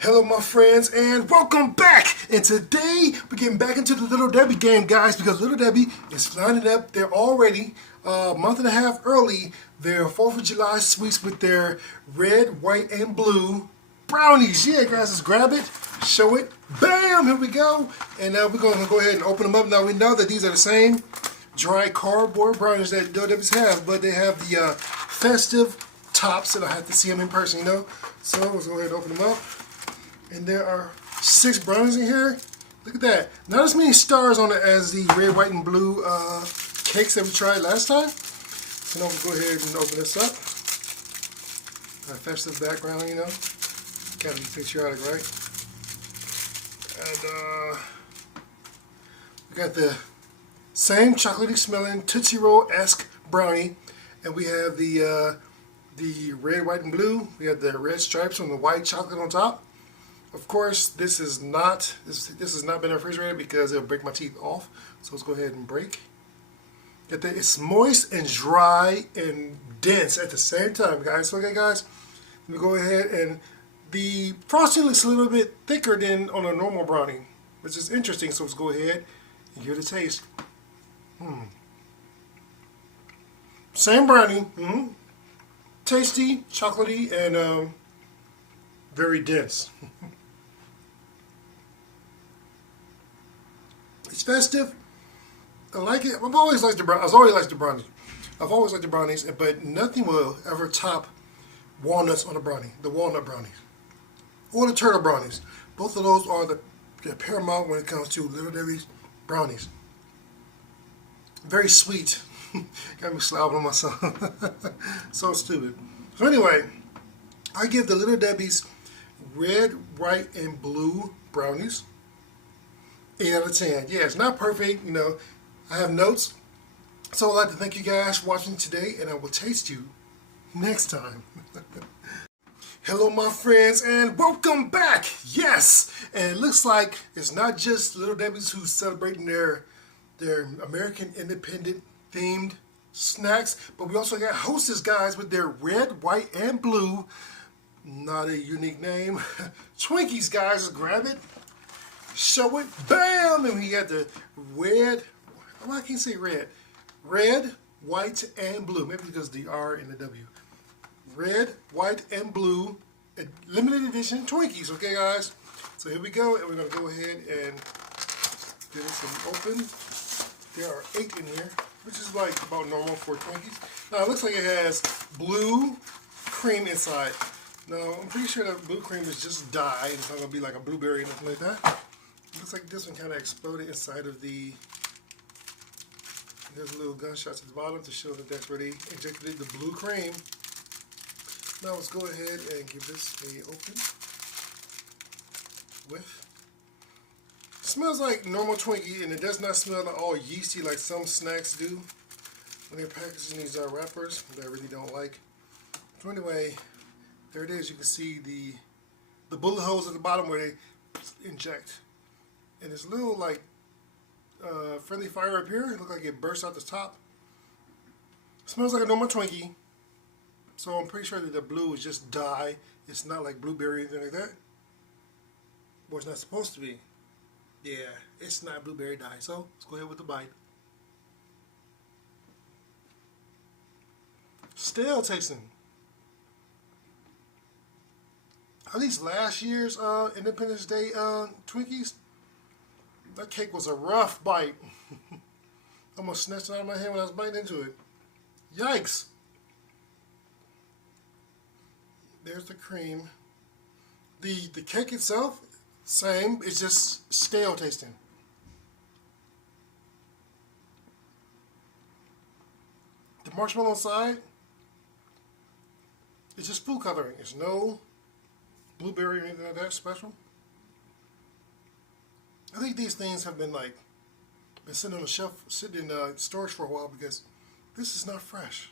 Hello my friends and welcome back, and today we're getting back into the Little Debbie game, guys, because Little Debbie is lining up. They're already a month and a half early their 4th of July sweets with their red, white, and blue brownies. Yeah guys, let's grab it, show it, bam, here we go. And now we're going to go ahead and open them up. Now we know that these are the same dry cardboard brownies that Little Debbie's have, but they have the festive tops, and I have to see them in person, you know. So let's go ahead and open them up. And there are 6 brownies in here. Look at that. Not as many stars on it as the red, white, and blue cakes that we tried last time. So now we'll go ahead and open this up. A festive background, you know. Gotta be patriotic, right? And we got the same chocolatey smelling Tootsie Roll-esque brownie. And we have the red, white, and blue. We have the red stripes on the white chocolate on top. Of course, this has not been refrigerated because it'll break my teeth off. So let's go ahead and break. Get that. It's moist and dry and dense at the same time, guys. So, okay, guys, let me go ahead, and the frosting looks a little bit thicker than on a normal brownie, which is interesting. So let's go ahead and give it a taste. Same brownie, tasty, chocolatey, and very dense. It's festive. I like it. I've always liked the brownies. I've always liked the brownies, but nothing will ever top walnuts on a brownie. The walnut brownies or the turtle brownies. Both of those are the paramount when it comes to Little Debbie's brownies. Very sweet. Got me slobbering on myself. So stupid. So anyway, I give the Little Debbie's red, white, and blue brownies 8 out of 10. Yeah, it's not perfect, you know. I have notes. So I'd like to thank you guys for watching today, and I will taste you next time. Hello my friends and welcome back. Yes, and it looks like it's not just Little Debbie's who's celebrating their American independent themed snacks, but we also got Hostess, guys, with their red, white, and blue, not a unique name, Twinkies, guys. Let's grab it, show it, bam, and we got the red, well, I can't say red, white, and blue, maybe because the R and the W. Red, white, and blue, limited edition Twinkies, okay guys? So here we go, and we're going to go ahead and get this open. There are 8 in here, which is like about normal for Twinkies. Now it looks like it has blue cream inside. Now I'm pretty sure that blue cream is just dye. It's not going to be like a blueberry or anything like that. It looks like this one kind of exploded inside of the... There's a little gunshots at the bottom to show that that's where they injected the blue cream. Now let's go ahead and give this a open. Whiff. Smells like normal Twinkie, and it does not smell like all yeasty like some snacks do when they're packaging these wrappers that I really don't like. So anyway, there it is. You can see the bullet holes at the bottom where they inject, and this little like friendly fire up here. It looks like it bursts out the top. Smells like a normal Twinkie. So I'm pretty sure that the blue is just dye. It's not like blueberry or anything like that. Or it's not supposed to be. Yeah, it's not blueberry dye. So let's go ahead with the bite. Stale tasting. Are these last year's Independence Day Twinkies? That cake was a rough bite. Almost snatched it out of my hand when I was biting into it. Yikes. There's the cream. The cake itself, same. It's just stale tasting. The marshmallow inside, it's just food coloring. It's no blueberry or anything like that special. I think these things have been sitting on the shelf, sitting in storage for a while because this is not fresh.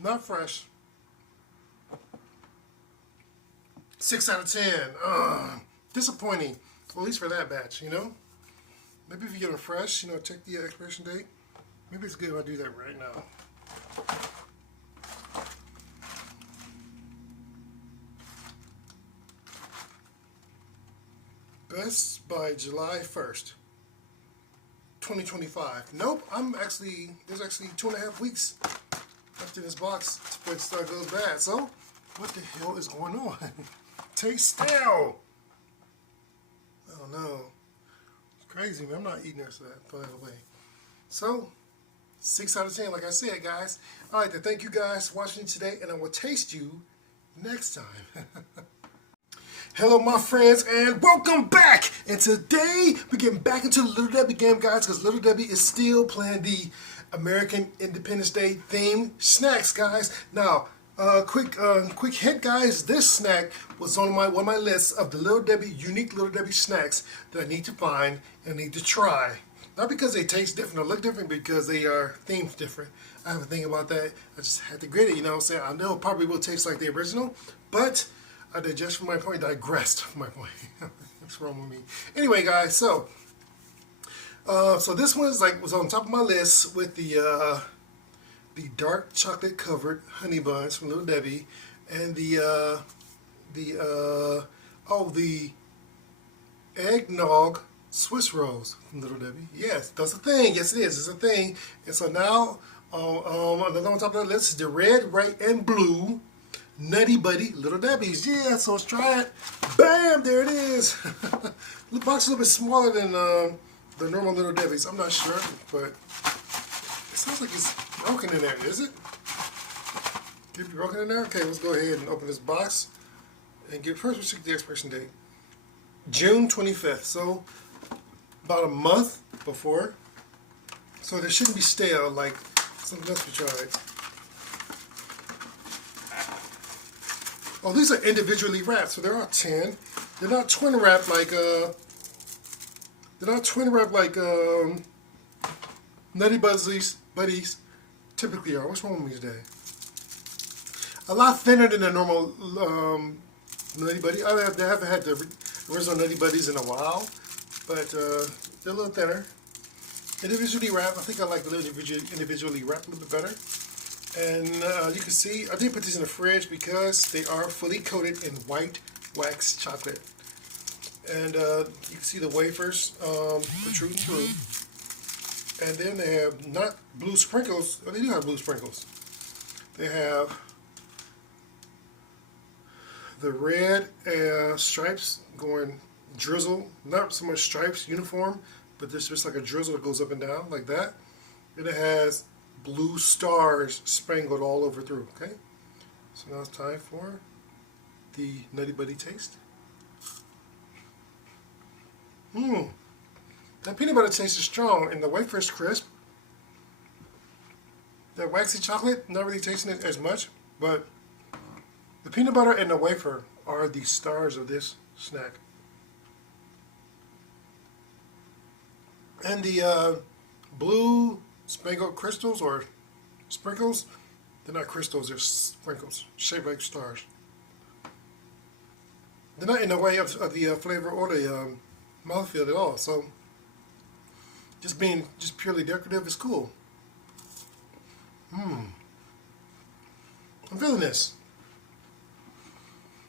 Not fresh. 6 out of 10. Disappointing. Well, at least for that batch, you know? Maybe if you get them fresh, you know, check the expiration date. Maybe it's good if I do that right now. Best by July 1st, 2025. Nope, there's actually 2.5 weeks after this box before it goes bad. So, what the hell is going on? Tastes stale. Oh no. It's crazy, man. I'm not eating this, by the way. So, 6 out of 10, like I said, guys. All right, then thank you guys for watching today, and I will taste you next time. Hello, my friends, and welcome back. And today, we're getting back into the Little Debbie game, guys, because Little Debbie is still playing the American Independence Day themed snacks, guys. Now, quick hint, guys. This snack was on one of my lists of the unique Little Debbie snacks that I need to find and need to try. Not because they taste different or look different, because they are themed different. I have a thing about that. I just had to grit it, you know what I'm saying? I know it probably will taste like the original, but I did just for my point, digressed for my point. What's wrong with me? Anyway, guys, so this one was on top of my list with the dark chocolate covered honey buns from Little Debbie, and the eggnog Swiss rolls from Little Debbie. Yes, that's a thing. Yes, it is. It's a thing. And so now, another on top of the list is the red, white, and blue Nutty Buddy Little Debbie's. Yeah, so let's try it. Bam! There it is. The box is a little bit smaller than the normal Little Debbie's. I'm not sure, but it sounds like it's broken in there. Is it? Could it be broken in there? Okay, let's go ahead and open this box and let's check the expiration date. June 25th. So about a month before. So they shouldn't be stale like something else we tried. Oh, these are individually wrapped, so there are 10. They're not twin wrapped like Nutty Buddies typically are. What's wrong with me today? A lot thinner than the normal Nutty Buddy. I haven't had the original Nutty Buddies in a while, but they're a little thinner. Individually wrapped. I think I like the individually wrapped a little bit better. And you can see, I did put these in the fridge because they are fully coated in white wax chocolate. And you can see the wafers protruding through. And then they have not blue sprinkles. Oh, they do have blue sprinkles. They have the red stripes going drizzle. Not so much stripes, uniform, but there's just like a drizzle that goes up and down like that. And it has blue stars spangled all over through. Okay, so now it's time for the Nutty Buddy taste. That peanut butter taste is strong, and the wafer is crisp. That waxy chocolate, not really tasting it as much, but the peanut butter and the wafer are the stars of this snack. And the blue spangled crystals or sprinkles, they're not crystals, they're sprinkles, shaped like stars. They're not in the way of the flavor or the mouthfeel at all, so just being purely decorative is cool. I'm feeling this.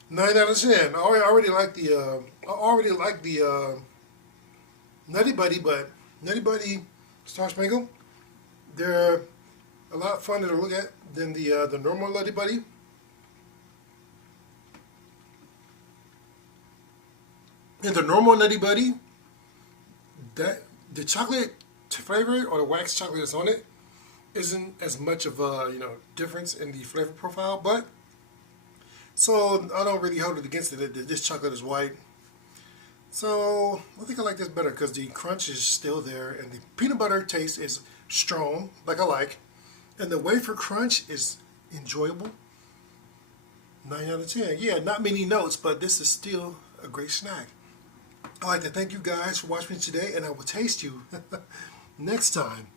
9 out of 10. I already like the Nutty Buddy, but Nutty Buddy Star Spangled, they're a lot funner to look at than the normal Nutty Buddy. And the normal Nutty Buddy, the chocolate flavor or the wax chocolate that's on it isn't as much of a difference in the flavor profile, but so I don't really hold it against it that this chocolate is white. So I think I like this better because the crunch is still there and the peanut butter taste is strong, like I like, and the wafer crunch is enjoyable. 9 out of 10. Yeah, not many notes, but this is still a great snack. I'd like to thank you guys for watching me today, and I will taste you next time.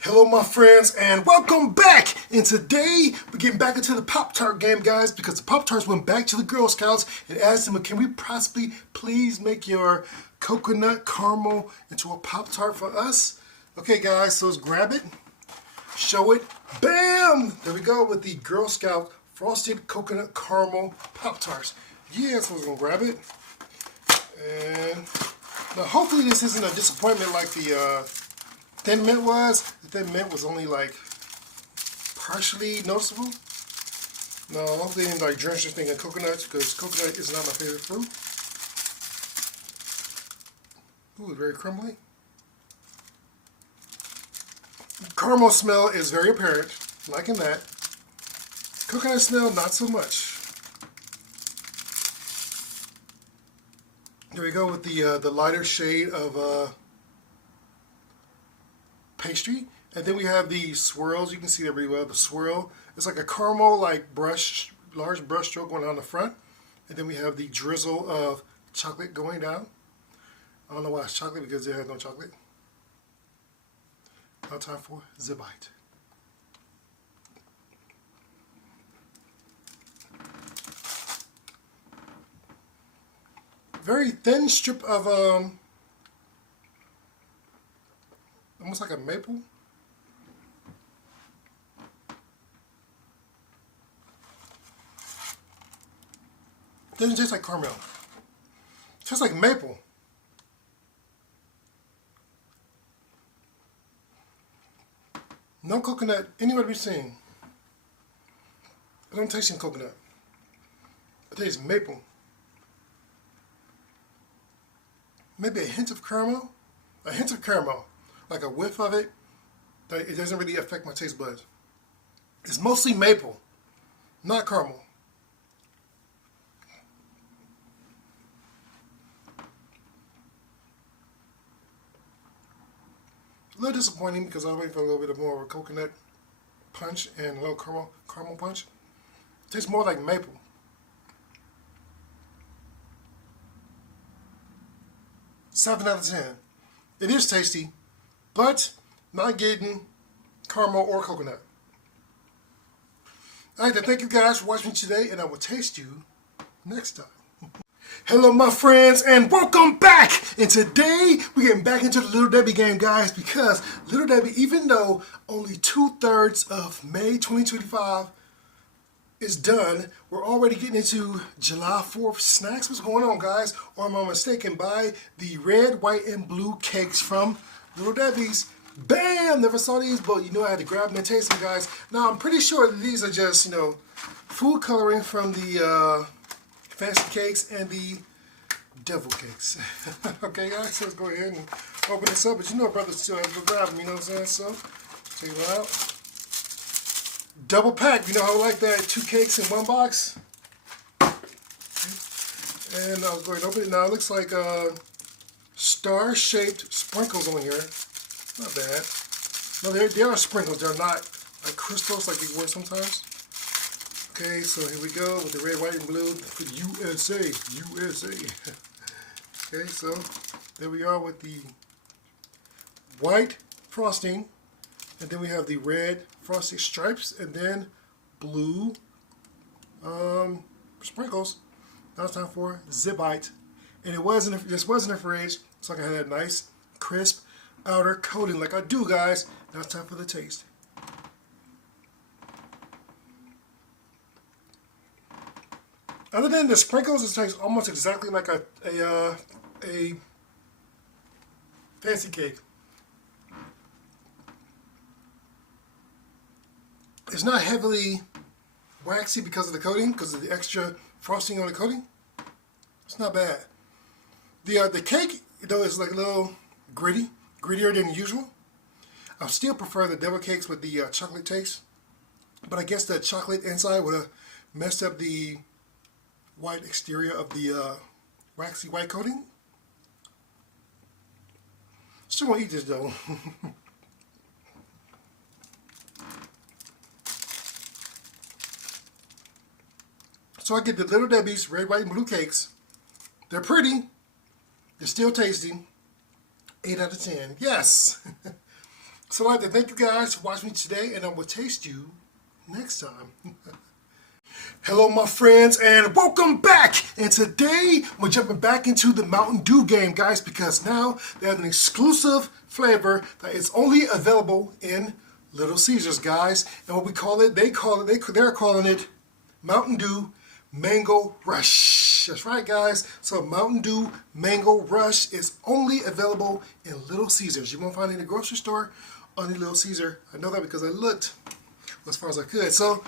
Hello, my friends, and welcome back. And today we're getting back into the Pop-Tart game, guys, because the Pop-Tarts went back to the Girl Scouts and asked them, can we possibly please make your coconut caramel into a Pop-Tart for us? Okay, guys, so let's grab it. Show it. Bam! There we go with the Girl Scout Frosted Coconut Caramel Pop-Tarts. Yeah, so I was going to grab it. And now hopefully this isn't a disappointment like the Thin Mint was. The Thin Mint was only like partially noticeable. No, hopefully they didn't like drench this thing in coconuts because coconut is not my favorite fruit. Ooh, very crumbly. Caramel smell is very apparent, liking that. Coconut smell, not so much. There we go with the lighter shade of pastry. And then we have the swirls. You can see that really well. The swirl. It's like a caramel like brush, large brush stroke going down the front. And then we have the drizzle of chocolate going down. I don't know why it's chocolate because there has no chocolate. Now time for the bite. Very thin strip of almost like a maple. Doesn't taste like caramel. It tastes like maple. No coconut anywhere to be seen. I don't taste any coconut. I taste maple. Maybe a hint of caramel. A hint of caramel. Like a whiff of it. But it doesn't really affect my taste buds. It's mostly maple, not caramel. A little disappointing because I was waiting for a little bit of more of a coconut punch and a little caramel punch. It tastes more like maple. Seven out of 10. It is tasty, but not getting caramel or coconut. I'd like to thank you guys for watching today, and I will taste you next time. Hello my friends and welcome back, and today we're getting back into the Little Debbie game, guys, because Little Debbie, even though only 2/3 of May 2025 is done, we're already getting into July 4th snacks. What's going on, guys? Or am I mistaken? Buy the red, white, and blue cakes from Little Debbie's. Bam! Never saw these, but you know I had to grab them and taste them, guys. Now I'm pretty sure that these are just, you know, food coloring from the fancy cakes and the devil cakes. Okay, guys, so let's go ahead and open this up. But you know, brothers still have to grab them, you know what I'm saying? So, check it out. Double pack, you know how I like that? 2 cakes in 1 box. Okay. And I'll go ahead and open it now. It looks like star-shaped sprinkles on here. Not bad. No, they are sprinkles. They're not like crystals like they were sometimes. Okay, so here we go with the red, white, and blue for the USA. USA. Okay, so there we are with the white frosting. And then we have the red frosted stripes. And then blue sprinkles. Now it's time for the bite. And this was in the fridge. It's like I had a nice, crisp outer coating like I do, guys. Now it's time for the taste. Other than the sprinkles, it tastes almost exactly like a fancy cake. It's not heavily waxy because of the coating, because of the extra frosting on the coating. It's not bad. The cake, though, is like a little grittier than usual. I still prefer the devil cakes with the chocolate taste, but I guess the chocolate inside would have messed up the white exterior of the waxy white coating. Still gonna eat this though. So I get the Little Debbie's red, white, and blue cakes. They're pretty. They're still tasty. 8 out of 10. Yes. So I'd like to thank you guys for watching me today, and I will taste you next time. Hello my friends and welcome back, and today we're jumping back into the Mountain Dew game, guys, because now they have an exclusive flavor that is only available in Little Caesars, guys. And what we call it, they're calling it Mountain Dew Mango Rush. That's right, guys. So Mountain Dew Mango Rush is only available in Little Caesars. You won't find it in the grocery store, only Little Caesar. I know that because I looked as far as I could. So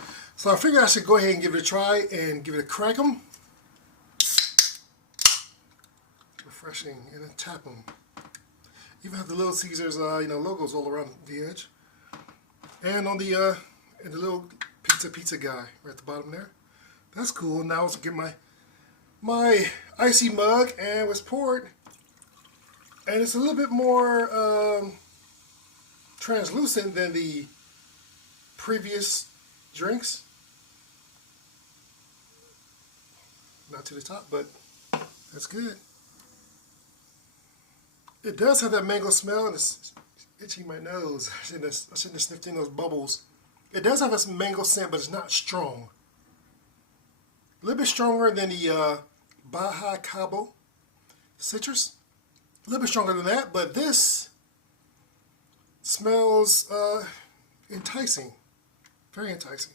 I figured I should go ahead and give it a try and give it a crack 'em. Refreshing, and then tap them. Even have the Little Caesars, logos all around the edge, and on the and the little pizza guy right at the bottom there. That's cool. Now let's get my icy mug, and it was poured, and it's a little bit more translucent than the previous drinks. Not to the top, but that's good. It does have that mango smell, and it's itching my nose. I shouldn't have sniffed in those bubbles. It does have a mango scent, but it's not strong. A little bit stronger than the Baja Cabo citrus. A little bit stronger than that, but this smells enticing. Very enticing.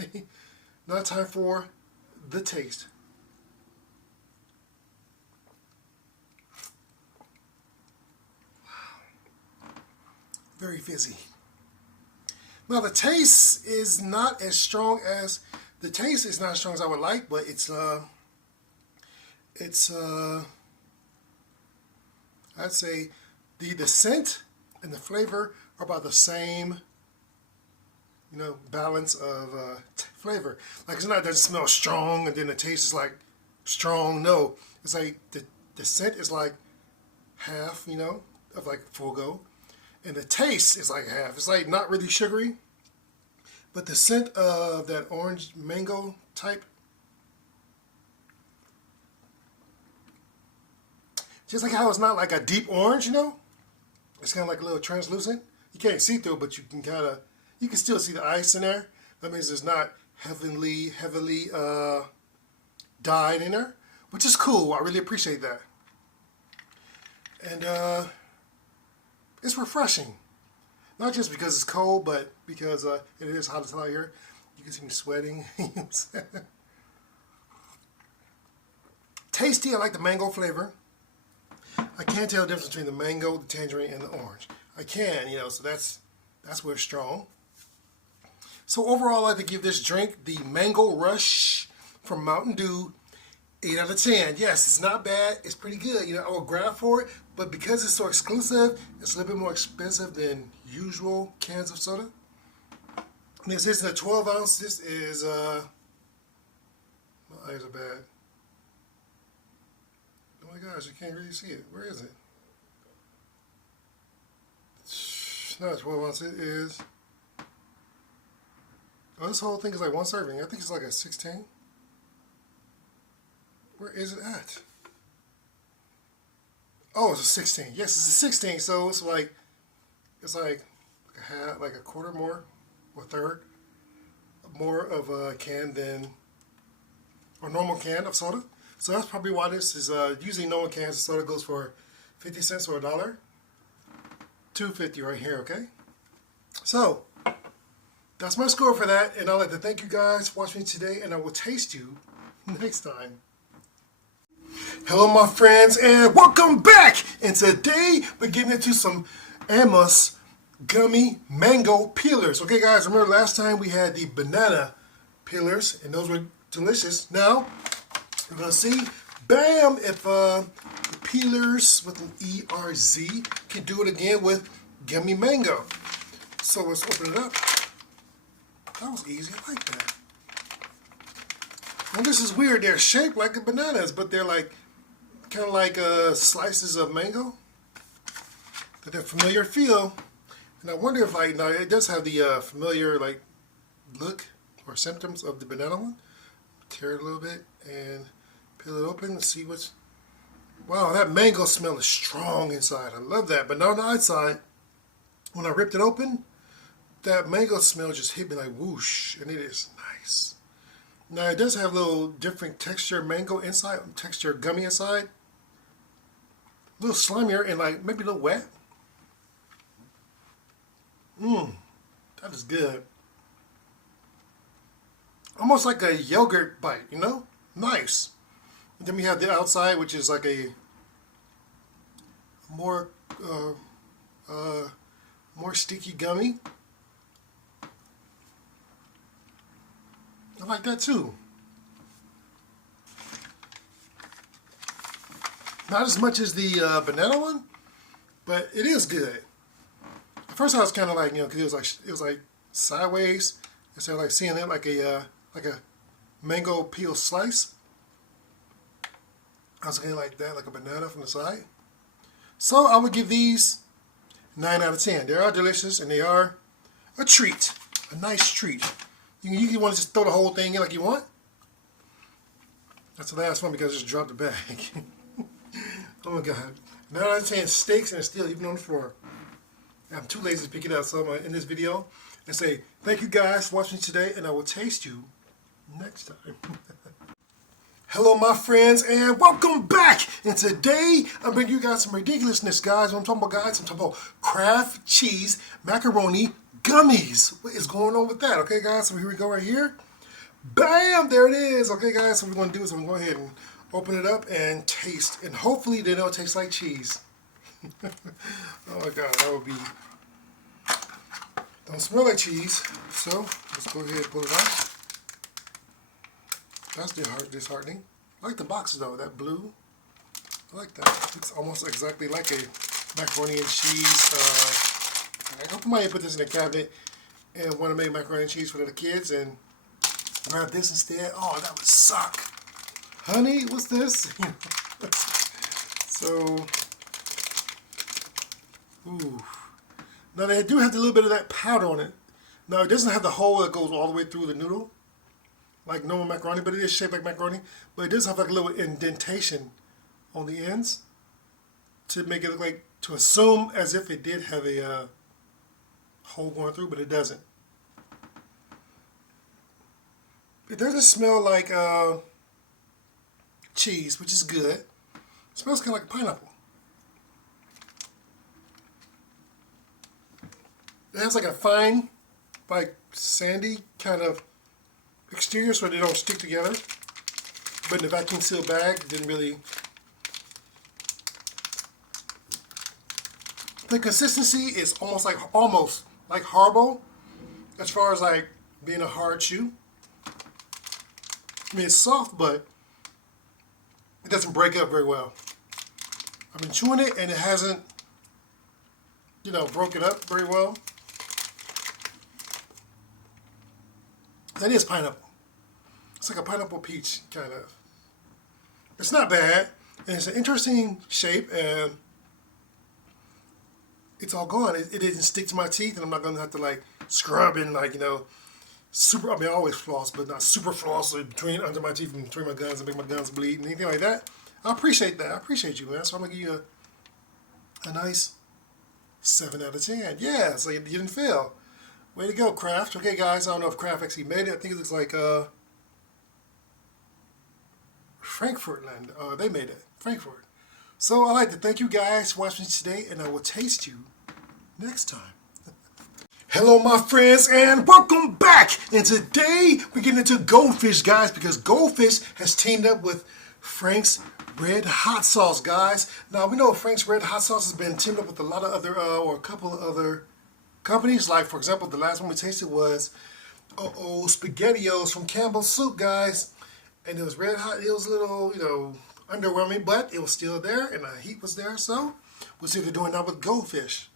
Okay, now time for the taste. Very fizzy. Now the taste is not as strong as I would like, but it's I'd say the scent and the flavor are about the same, balance of flavor. Like it doesn't smell strong and then the taste is like strong. No, it's like the scent is like half, of like Fuego. And the taste is like half. It's like not really sugary, but the scent of that orange mango type, just like how it's not like a deep orange, it's kind of like a little translucent. You can't see through it, but you can still see the ice in there. That means it's not heavily dyed in there, which is cool. I really appreciate that. And it's refreshing. Not just because it's cold, but because it is hot as hell here. You can see me sweating. Tasty, I like the mango flavor. I can't tell the difference between the mango, the tangerine, and the orange. I can, so that's where it's strong. So overall, I like to give this drink, the Mango Rush from Mountain Dew, 8 out of 10. Yes, it's not bad. It's pretty good. I will grab for it, but because it's so exclusive, it's a little bit more expensive than usual cans of soda. And this isn't a 12 ounce. This is, my eyes are bad. Oh my gosh, you can't really see it. Where is it? It's not a 12 ounce. It is. Oh, this whole thing is like one serving. I think it's like a 16. Where is it at? Oh, it's a 16. Yes, it's a 16. So it's like a half, like a quarter more, or third more of a can than a normal can of soda. So that's probably why this is usually normal cans of soda goes for 50 cents or $1. $2.50 right here. Okay. So that's my score for that, and I'd like to thank you guys for watching today, and I will taste you next time. Hello my friends, and welcome back! And today we're getting into some Amos gummy mango peelers. Okay guys, remember last time we had the banana peelers, and those were delicious. Now we're going to see, bam, if the peelers with an ERZ can do it again with gummy mango. So let's open it up. That was easy, I like that. And this is weird, they're shaped like the bananas, but they're like, kind of like slices of mango. That familiar feel. And I wonder if now it does have the familiar look or symptoms of the banana one. Tear it a little bit and peel it open and see what's, wow, that mango smell is strong inside. I love that. But now on the outside, when I ripped it open, that mango smell just hit me like whoosh, and it is nice. Now it does have a little different texture mango inside, texture gummy inside. A little slimier and maybe a little wet. Mmm, that is good. Almost like a yogurt bite, you know? Nice. And then we have the outside, which is like a more uh, uh, more sticky gummy. I like that too. Not as much as the banana one, but it is good. At first, I was kind of like, you know, because it was like sideways, instead of like seeing it like a mango peel slice. I was looking like that, like a banana from the side. So I would give these 9 out of 10. They are delicious and they are a treat, a nice treat. You can want to just throw the whole thing in like you want. That's the last one because I just dropped the bag. Oh my God. 9 out of 10 steaks and it's still even on the floor. I'm too lazy to pick it up, so I'm going to end this video and say thank you guys for watching today, and I will taste you next time. Hello my friends and welcome back, and today I'm bringing you guys some ridiculousness, guys. What I'm talking about, guys, I'm talking about Kraft cheese macaroni gummies. What is going on with that? Okay guys, so here we go right here. Bam, there it is. Okay guys, so what we're going to do is I'm going to go ahead and open it up and taste, and hopefully they don't taste like cheese. Oh my God, that would be, don't smell like cheese. So let's go ahead and pull it out. That's disheartening. I like the box though, that blue. I like that. It's almost exactly like a macaroni and cheese. I hope somebody put this in the cabinet and want to make macaroni and cheese for the kids and grab this instead. Oh, that would suck. Honey, what's this? So, ooh. Now they do have a little bit of that powder on it. Now it doesn't have the hole that goes all the way through the noodle, like normal macaroni, but it is shaped like macaroni. But it does have like a little indentation on the ends to make it look like, to assume as if it did have a hole going through, but it doesn't. It doesn't smell like cheese, which is good. It smells kind of like a pineapple. It has like a fine, like sandy kind of exterior so they don't stick together. But in the vacuum sealed bag, it didn't really. The consistency is almost like Haribo, as far as like being a hard chew. I mean, it's soft, but it doesn't break up very well. I've been chewing it and it hasn't, you know, broken up very well. That is pineapple. It's like a pineapple peach, kind of. It's not bad, and it's an interesting shape, and it's all gone. It didn't stick to my teeth, and I'm not going to have to, like, scrub and, like, you know, super, I mean, I always floss, but not super floss under my teeth and between my gums and make my gums bleed and anything like that. I appreciate that. I appreciate you, man. So I'm going to give you a nice 7 out of 10. Yeah, so you didn't fail. Way to go, Kraft. Okay, guys, I don't know if Kraft actually made it. I think it looks like Frankfurt land. They made it. Frankfurt. So I'd like to thank you guys for watching today, and I will taste you next time. Hello, my friends, and welcome back. And today we're getting into Goldfish, guys, because Goldfish has teamed up with Frank's Red Hot Sauce, guys. Now, we know Frank's Red Hot Sauce has been teamed up with a lot of other, or a couple of other companies. Like, for example, the last one we tasted was SpaghettiOs from Campbell's Soup, guys. And it was red hot. It was a little, you know, underwhelming, but it was still there, and the heat was there. So we'll see if they're doing that with Goldfish,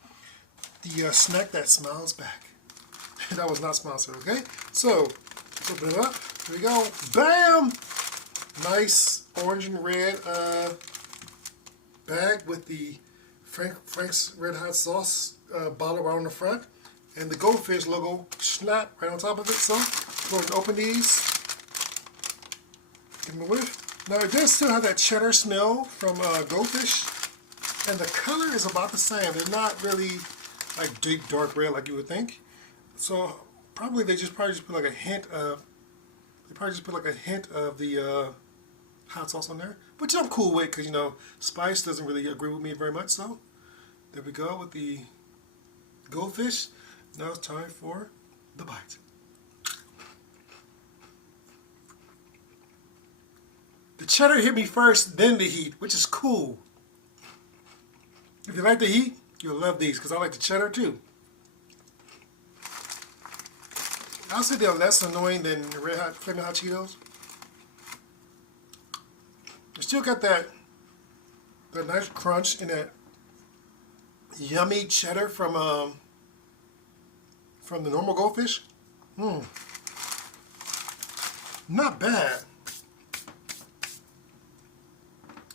the snack that smiles back. That was not sponsored, okay? So let's open it up. Here we go. Bam! Nice orange and red bag with the Frank's Red Hot Sauce bottle right on the front, and the Goldfish logo snap right on top of it. So go ahead and open these. Give them a whiff. Now it does still have that cheddar smell from Goldfish, and the color is about the same. They're not really like deep dark red like you would think. So probably they probably just put like a hint of the hot sauce on there, which I'm cool with because, you know, spice doesn't really agree with me very much. So there we go with the Goldfish. Now it's time for the bite. The cheddar hit me first, then the heat, which is cool. If you like the heat, you'll love these because I like the cheddar too. I'll say they're less annoying than Red Hot Flaming Hot Cheetos. They still got that nice crunch and that yummy cheddar from the normal Goldfish. Not bad.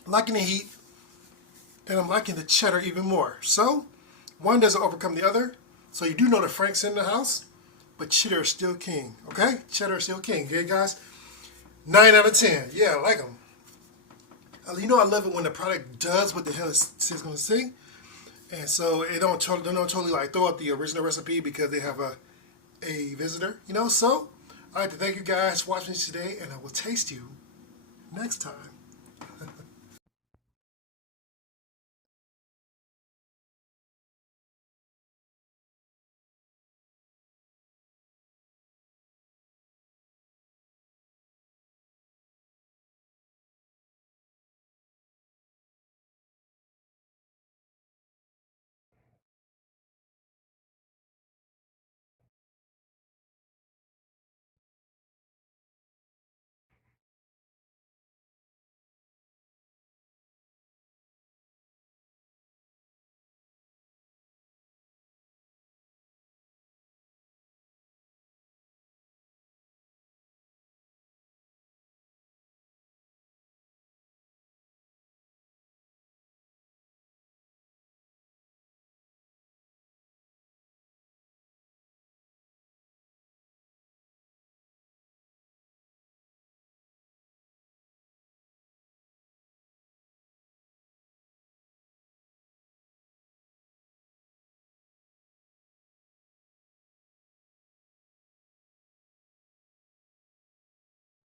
Liking the heat, and I'm liking the cheddar even more. So, one doesn't overcome the other. So you do know that Frank's in the house, but cheddar is still king. Okay, cheddar is still king. Okay, guys. 9 out of 10. Yeah, I like them. You know I love it when the product does what the hell it says it's going to say. And so they don't totally like throw out the original recipe because they have a visitor, you know. So I'd like to thank you guys for watching this today, and I will taste you next time.